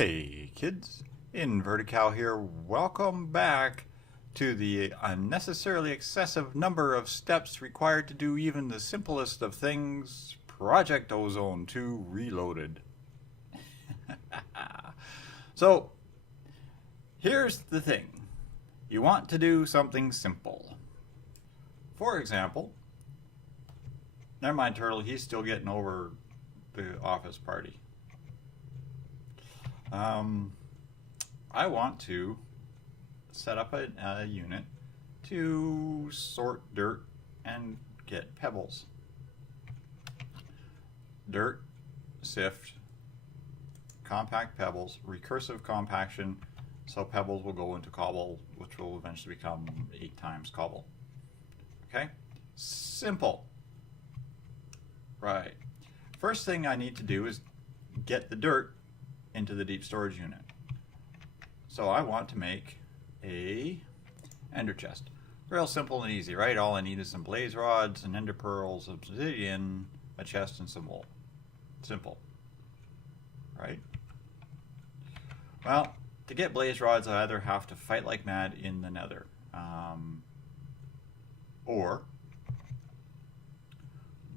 Hey kids, Invertical here. Welcome back to the unnecessarily excessive number of steps required to do even the simplest of things, Project Ozone 2 Reloaded. So, here's the thing. You want to do something simple. For example, never mind Turtle, he's still getting over the office party. I want to set up a unit to sort dirt and get pebbles. Dirt, sift, compact pebbles, recursive compaction, so pebbles will go into cobble, which will eventually become 8 times cobble. Okay? Simple. Right. First thing I need to do is get the dirt into the deep storage unit. So I want to make a ender chest. Real simple and easy, right? All I need is some blaze rods, and ender pearls, obsidian, a chest, and some wool. Simple. Right? Well, to get blaze rods, I either have to fight like mad in the nether, or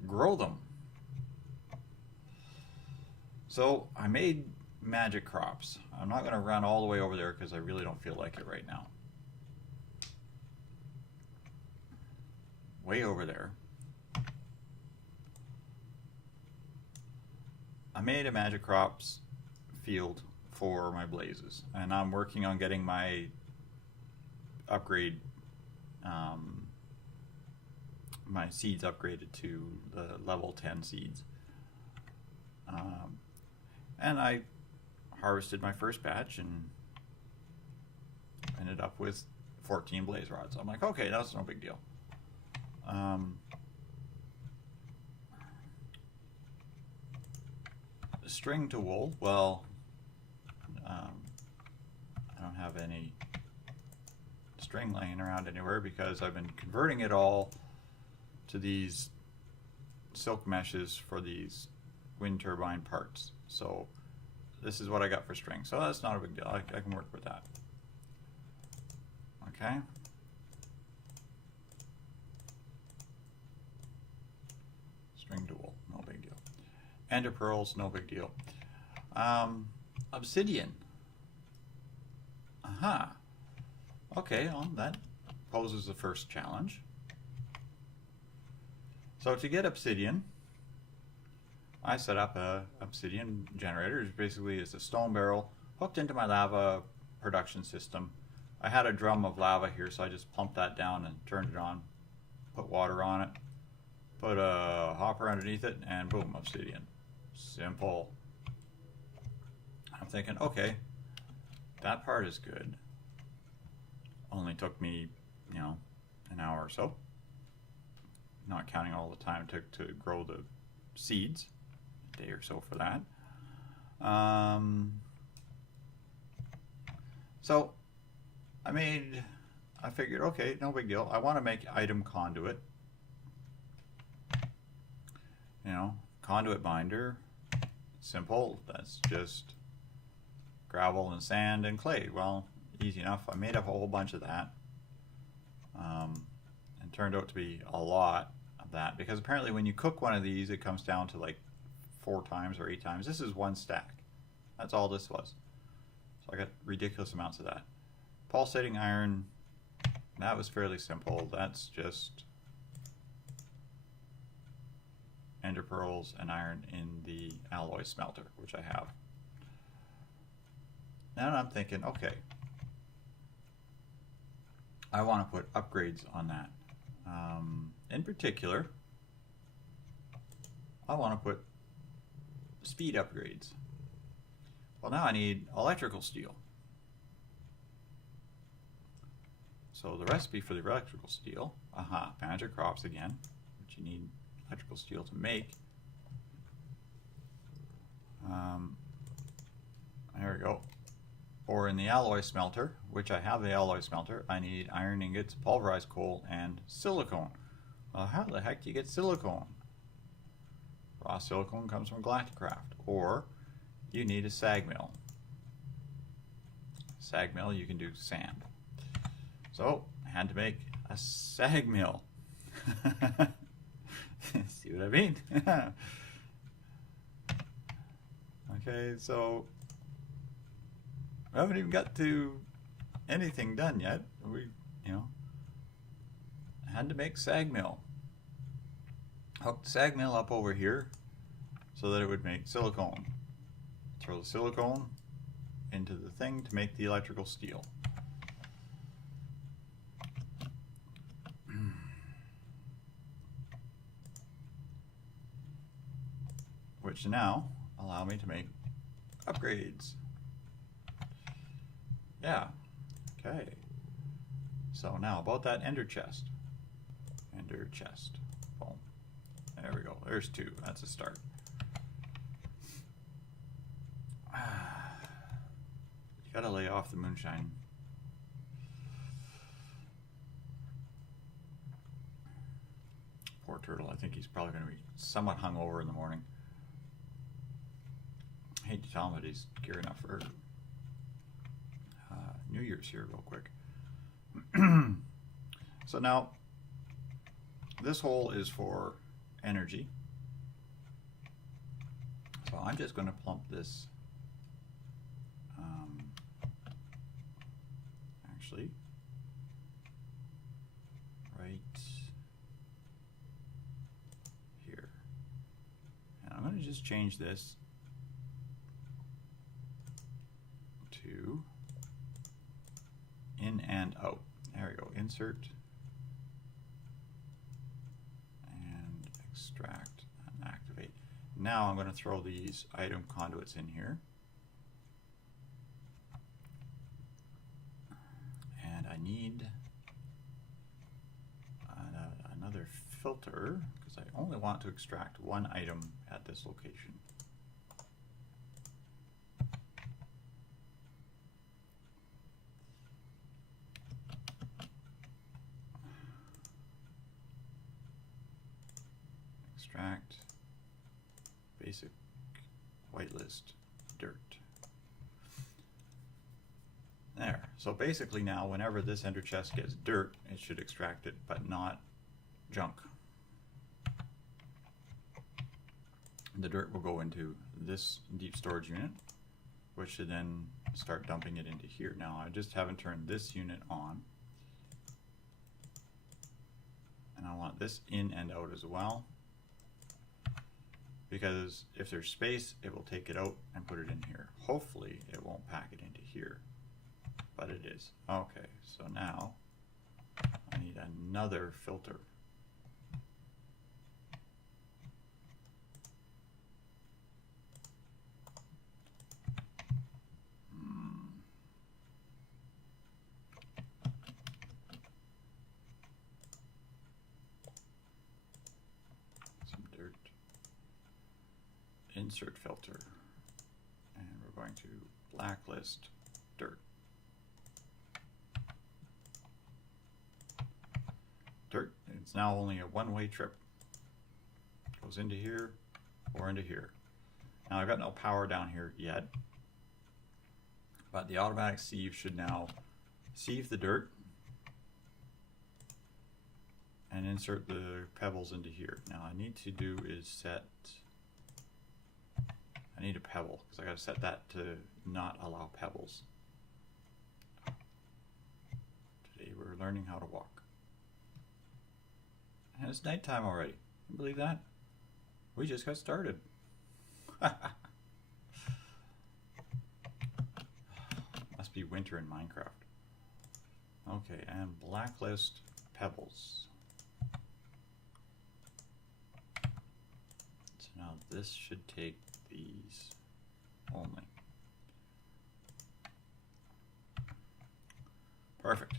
grow them. So I made magic crops. I'm not going to run all the way over there because I really don't feel like it right now. Way over there, I made a magic crops field for my blazes, and I'm working on getting my upgrade, my seeds upgraded to the level 10 seeds. And I harvested my first batch and ended up with 14 blaze rods. I'm like, okay, that's no big deal. String to wool, well, I don't have any string laying around anywhere because I've been converting it all to these silk meshes for these wind turbine parts. So this is what I got for string. So that's not a big deal. I can work with that. Okay. String to wool, no big deal. Ender pearls, no big deal. Obsidian. Aha. Okay, well, that poses the first challenge. So to get obsidian, I set up a obsidian generator, which basically is a stone barrel hooked into my lava production system. I had a drum of lava here, so I just pumped that down and turned it on, put water on it, put a hopper underneath it, and boom, obsidian. Simple. I'm thinking, okay, that part is good. Only took me, an hour or so. Not counting all the time it took to grow the seeds. Day or so for that. So I figured, okay, no big deal. I want to make item conduit. Conduit binder. Simple. That's just gravel and sand and clay. Well, easy enough. I made up a whole bunch of that. And turned out to be a lot of that because apparently when you cook one of these, it comes down to like 4 times or 8 times. This is 1 stack. That's all this was. So I got ridiculous amounts of that. Pulsating iron, that was fairly simple. That's just ender pearls and iron in the alloy smelter, which I have. Now I'm thinking, okay, I want to put upgrades on that. In particular, I want to put speed upgrades. Well, now I need electrical steel. So the recipe for the electrical steel, magic crops again, which you need electrical steel to make. There we go. Or in the alloy smelter, which I have the alloy smelter, I need iron ingots, pulverized coal, and silicone. Well, how the heck do you get silicone? Raw silicone comes from Galacticraft, or you need a sag mill. sag mill, you can do sand. So I had to make a sag mill. See what I mean? Okay, so I haven't even got to anything done yet. We, had to make sag mill. Hook the sag mill up over here so that it would make silicone. Throw the silicone into the thing to make the electrical steel. Which now allow me to make upgrades. Yeah, okay. So now about that ender chest. Ender chest, boom. There we go, there's 2, that's a start. You gotta lay off the moonshine. Poor turtle, I think he's probably gonna be somewhat hungover in the morning. I hate to tell him that he's gearing up for New Year's here real quick. So now, this hole is for energy. So I'm just going to plump this, actually, right here. And I'm going to just change this to in and out. There we go, insert and extract and activate. Now I'm going to throw these item conduits in here. And I need another filter because I only want to extract one item at this location. Extract basic whitelist dirt. There. So basically now whenever this ender chest gets dirt, it should extract it, but not junk. The dirt will go into this deep storage unit, which should then start dumping it into here. Now I just haven't turned this unit on. And I want this in and out as well. Because if there's space, it will take it out and put it in here. Hopefully it won't pack it into here, but it is. Okay, so now I need another filter. Insert filter, and we're going to blacklist dirt. Dirt, it's now only a one-way trip. Goes into here or into here. Now I've got no power down here yet, but the automatic sieve should now sieve the dirt and insert the pebbles into here. Now I need to do is set, I need a pebble because I got to set that to not allow pebbles. Today we're learning how to walk. And it's nighttime already. Can you believe that? We just got started. Must be winter in Minecraft. Okay, and blacklist pebbles. So now this should take these only. Perfect.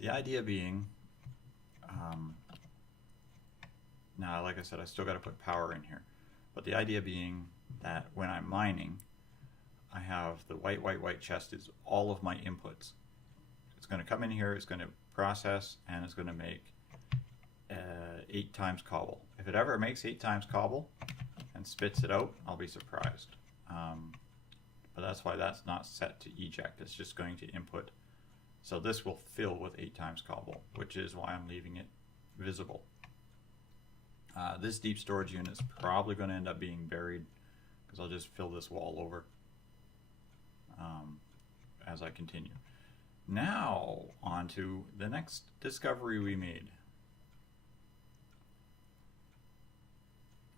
The idea being, now like I said, I still got to put power in here, but the idea being that when I'm mining, I have the white chest is all of my inputs. It's going to come in here, it's going to process, and it's going to make 8 times cobble. If it ever makes 8 times cobble and spits it out, I'll be surprised. But but that's why that's not set to eject. It's just going to input. So this will fill with 8 times cobble, which is why I'm leaving it visible. This deep storage unit is probably going to end up being buried because I'll just fill this wall over as I continue. Now on to the next discovery we made.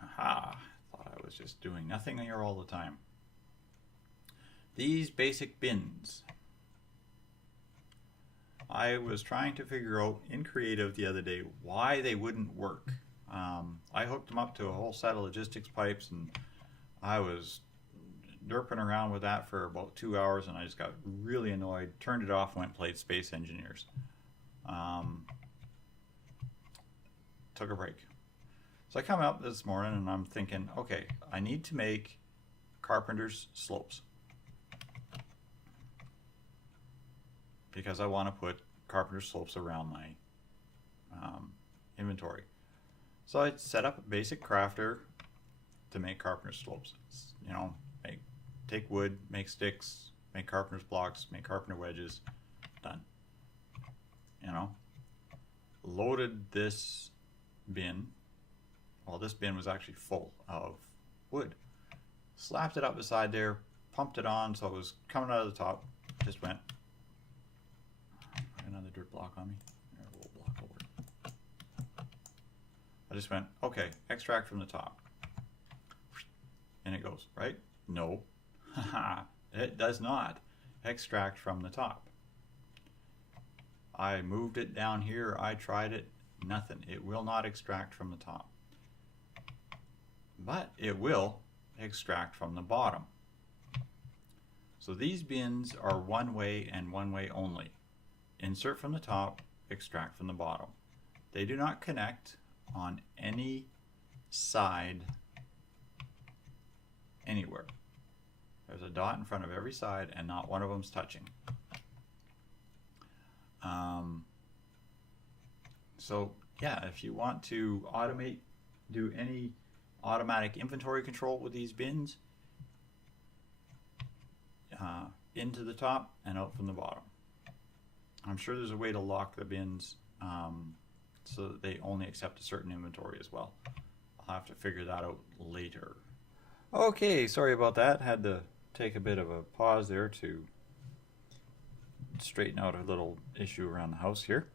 Aha, thought I was just doing nothing here all the time. These basic bins. I was trying to figure out in Creative the other day why they wouldn't work. I hooked them up to a whole set of logistics pipes and I was derping around with that for about 2 hours and I just got really annoyed, turned it off, went and played Space Engineers. Took a break. So I come up this morning and I'm thinking, okay, I need to make carpenter's slopes because I want to put carpenter's slopes around my inventory. So I set up a basic crafter to make carpenter's slopes. You know, take wood, make sticks, make carpenter's blocks, make carpenter wedges, done. You know, loaded this bin. Well, this bin was actually full of wood. Slapped it up beside there, pumped it on so it was coming out of the top. Just went. Another dirt block on me. There, a little block over. I just went, okay, extract from the top. And it goes, right? No. It does not extract from the top. I moved it down here. I tried it. Nothing. It will not extract from the top. But it will extract from the bottom. So these bins are one way and one way only. Insert from the top, extract from the bottom. They do not connect on any side anywhere. There's a dot in front of every side and not one of them's touching. So yeah, if you want to automate, do any automatic inventory control with these bins, into the top and out from the bottom. I'm sure there's a way to lock the bins so that they only accept a certain inventory as well. I'll have to figure that out later. Okay, sorry about that. Had to take a bit of a pause there to straighten out a little issue around the house here.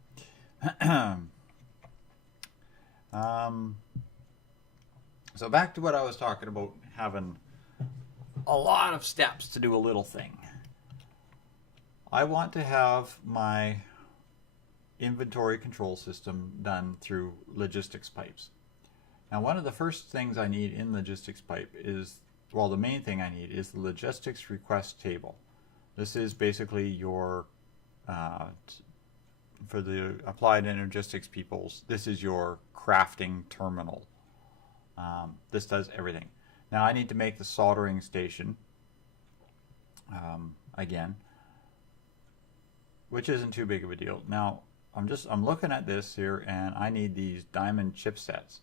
So back to what I was talking about, having a lot of steps to do a little thing. I want to have my inventory control system done through logistics pipes. Now, one of the first things I need in logistics pipe is, well, the main thing I need is the logistics request table. This is basically your, for the applied energistics peoples, this is your crafting terminal. This does everything. Now I need to make the soldering station again, which isn't too big of a deal. Now I'm looking at this here and I need these diamond chipsets.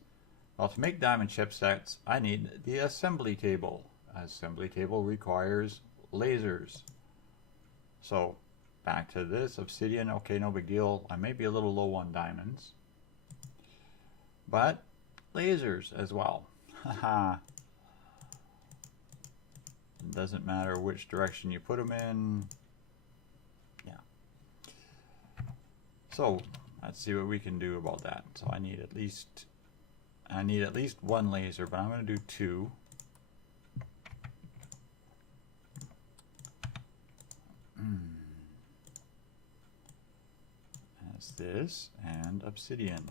Well, to make diamond chipsets, I need the assembly table. Assembly table requires lasers. So back to this obsidian. Okay, no big deal. I may be a little low on diamonds, but lasers as well. Haha. Doesn't matter which direction you put them in. Yeah. So let's see what we can do about that. So I need at least one laser, but I'm going to do 2. That's this and obsidian.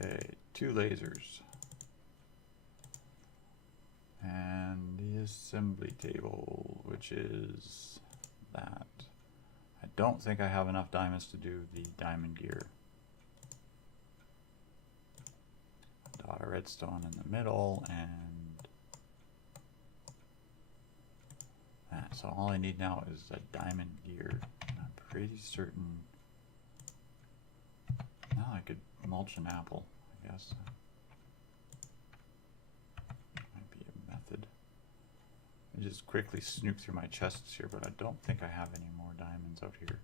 Okay, 2 lasers. And the assembly table, which is that. I don't think I have enough diamonds to do the diamond gear. Dot of redstone in the middle and that. So all I need now is a diamond gear. I'm pretty certain. Now I could mulch an apple, I guess. Might be a method. I me just quickly snoop through my chests here, but I don't think I have any more diamonds out here.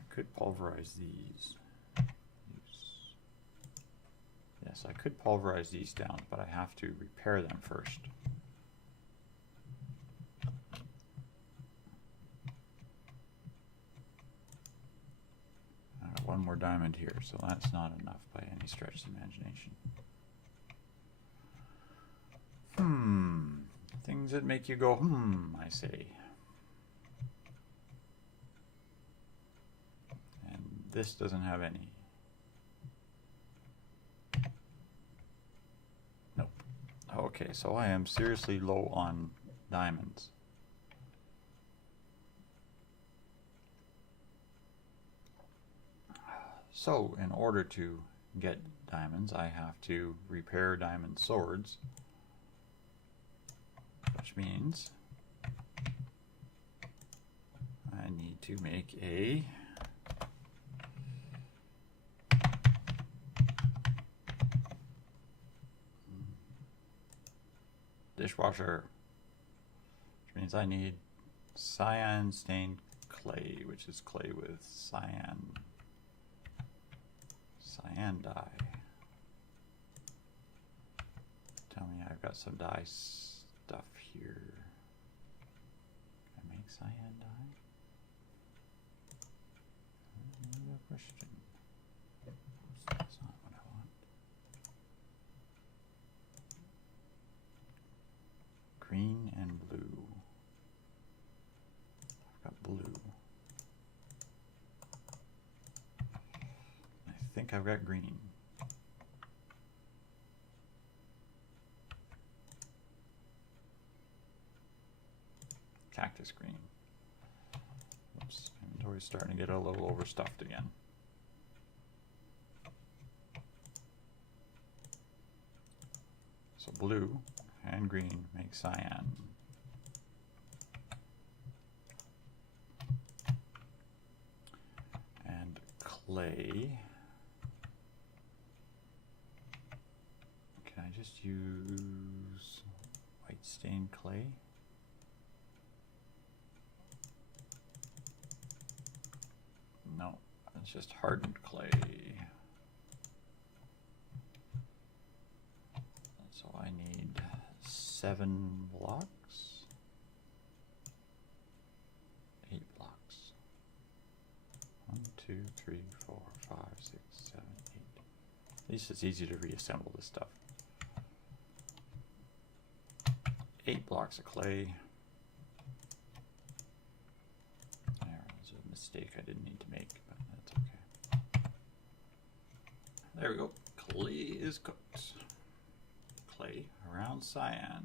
I could pulverize these. Yes, I could pulverize these down, but I have to repair them first. I got one more diamond here, so that's not enough by any stretch of the imagination. Things that make you go, I say. And this doesn't have any. Nope. Okay, so I am seriously low on diamonds. So, in order to get diamonds, I have to repair diamond swords, which means I need to make a dishwasher, which means I need cyan stained clay, which is clay with cyan dye. Tell me I've got some dye stuff here. Can I make cyan dye? Another question. That's not what I want. Green and blue. I've got blue. I think I've got green. Cactus green. Oops, inventory's starting to get a little overstuffed again. So blue and green make cyan. And clay. Can I just use white stained clay? No, it's just hardened clay. So I need 7 blocks. 8 blocks. 1, 2, 3, 4, 5, 6, 7, 8. At least it's easy to reassemble this stuff. 8 blocks of clay. There was a mistake I didn't need to make, but that's okay. There we go. Clay is cooked. Clay around cyan.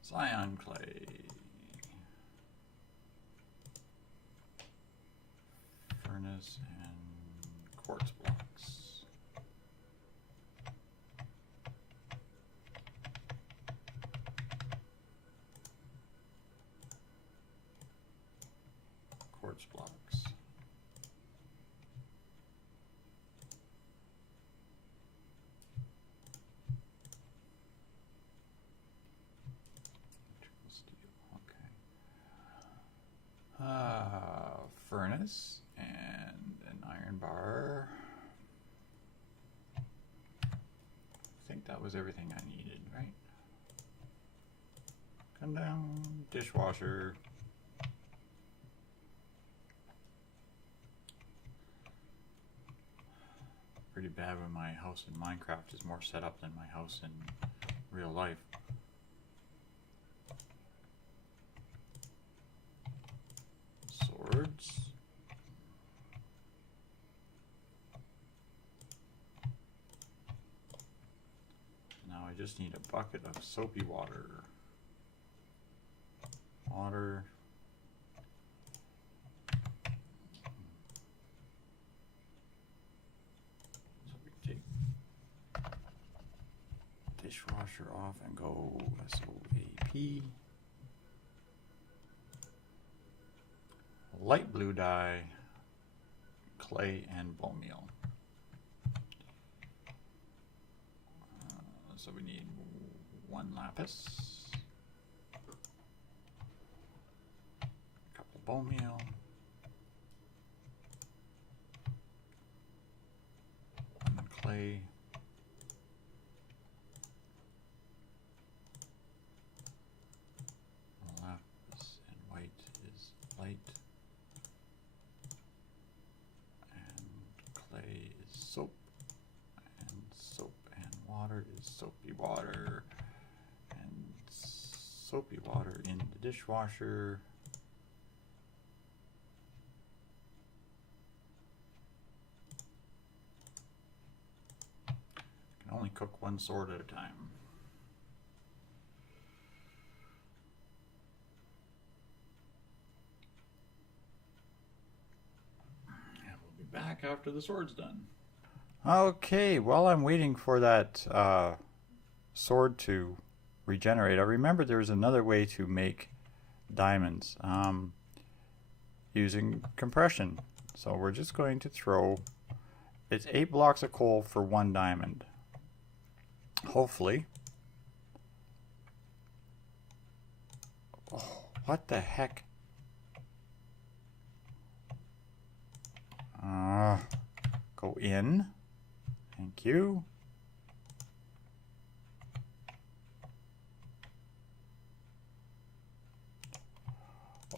Cyan clay. Furnace and quartz blocks. Quartz blocks. Electrical steel, okay. Furnace and an iron bar. I think that was everything I needed, right? Come down, dishwasher. Pretty bad when my house in Minecraft is more set up than my house in real life. Swords. Now I just need a bucket of soapy water. Water. Dishwasher off and go SOAP. Light blue dye, clay, and bone meal. So we need 1 lapis, a couple bone meal, 1 clay, lapis and white is light, and clay is soap, and soap and water is soapy water, and soapy water in the dishwasher. Can only cook 1 sword at a time. And we'll be back after the sword's done. Okay, while I'm waiting for that sword to regenerate, I remembered there was another way to make diamonds using compression. So we're just going to throw, it's 8 blocks of coal for 1 diamond. Hopefully. Oh, what the heck? Go in. Thank you.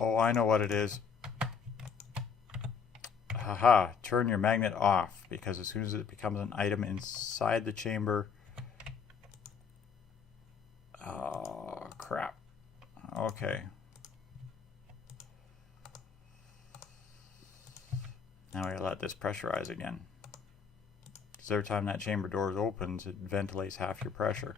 Oh, I know what it is. Haha, turn your magnet off, because as soon as it becomes an item inside the chamber... Oh, crap. Okay. Now we let this pressurize again. Because every time that chamber door opens, it ventilates half your pressure.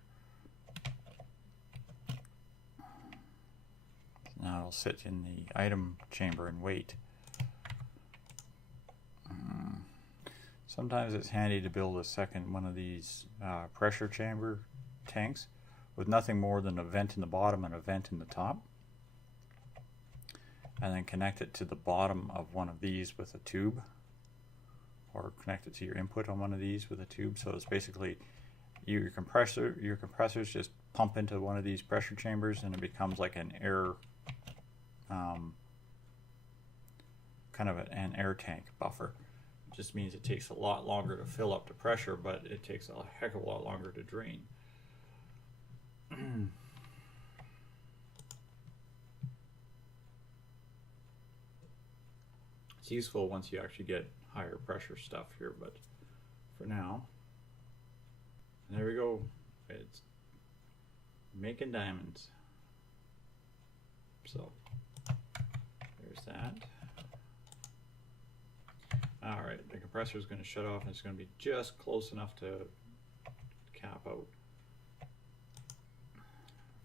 Now it'll sit in the item chamber and wait. Sometimes it's handy to build a second one of these pressure chamber tanks with nothing more than a vent in the bottom and a vent in the top. And then connect it to the bottom of one of these with a tube. Or connect it to your input on one of these with a tube. So it's basically your compressors just pump into one of these pressure chambers and it becomes like an air kind of an air tank buffer. It just means it takes a lot longer to fill up the pressure, but it takes a heck of a lot longer to drain. It's useful once you actually get higher pressure stuff here, but for now, there we go. It's making diamonds. So there's that. All right, the compressor is going to shut off and it's going to be just close enough to cap out.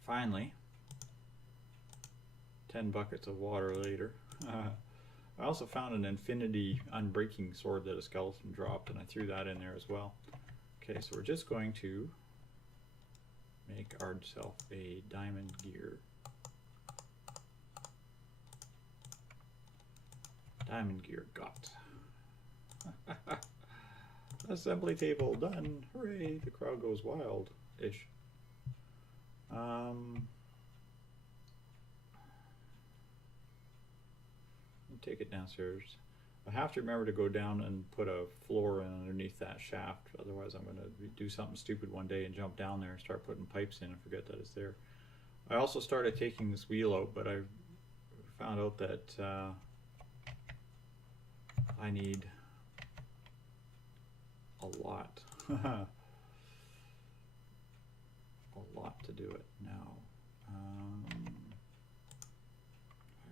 Finally, 10 buckets of water later. I also found an infinity unbreaking sword that a skeleton dropped, and I threw that in there as well. Okay, so we're just going to make ourselves a diamond gear. Diamond gear got. Assembly table done. Hooray, the crowd goes wild-ish. Take it downstairs. I have to remember to go down and put a floor in underneath that shaft, otherwise I'm going to do something stupid one day and jump down there and start putting pipes in and forget that it's there. I also started taking this wheel out, but I found out that I need a lot. A lot to do it now. I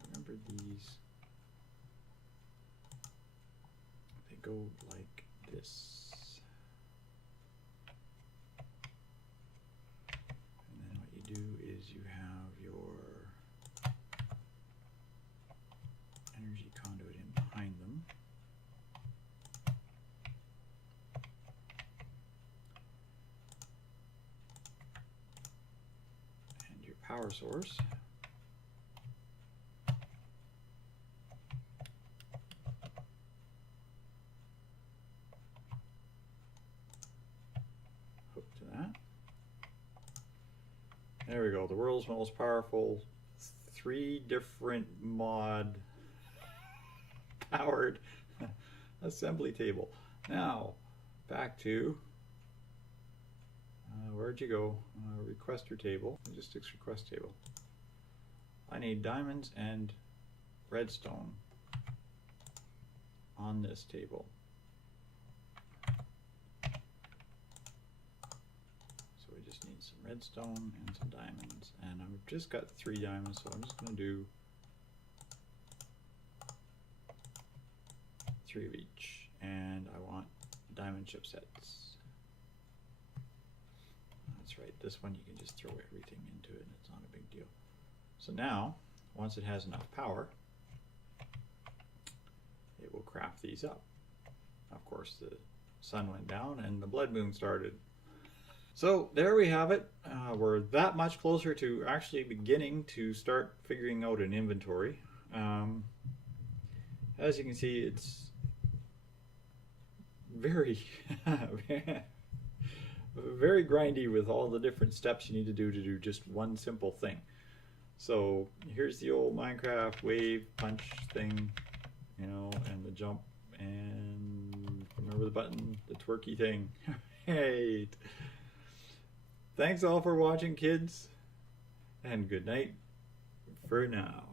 remember these. They go like this. And then what you do is you have your energy conduit in behind them. And your power source. world's most powerful 3 different mod powered assembly table. Now, back to, where'd you go? Requester table, logistics request table. I need diamonds and redstone on this table. So we just need some redstone and some diamonds, and I've just got 3 diamonds, so I'm just going to do 3 of each, and I want diamond chipsets. That's right, this one you can just throw everything into it and it's not a big deal. So now, once it has enough power, it will craft these up. Of course, the sun went down and the blood moon started. So there we have it. We're that much closer to actually beginning to start figuring out an inventory. As you can see, it's very very grindy with all the different steps you need to do just one simple thing. So here's the old Minecraft wave punch thing, you know, and the jump, and remember the button, the twerky thing. Hey, thanks all for watching, kids, and good night for now.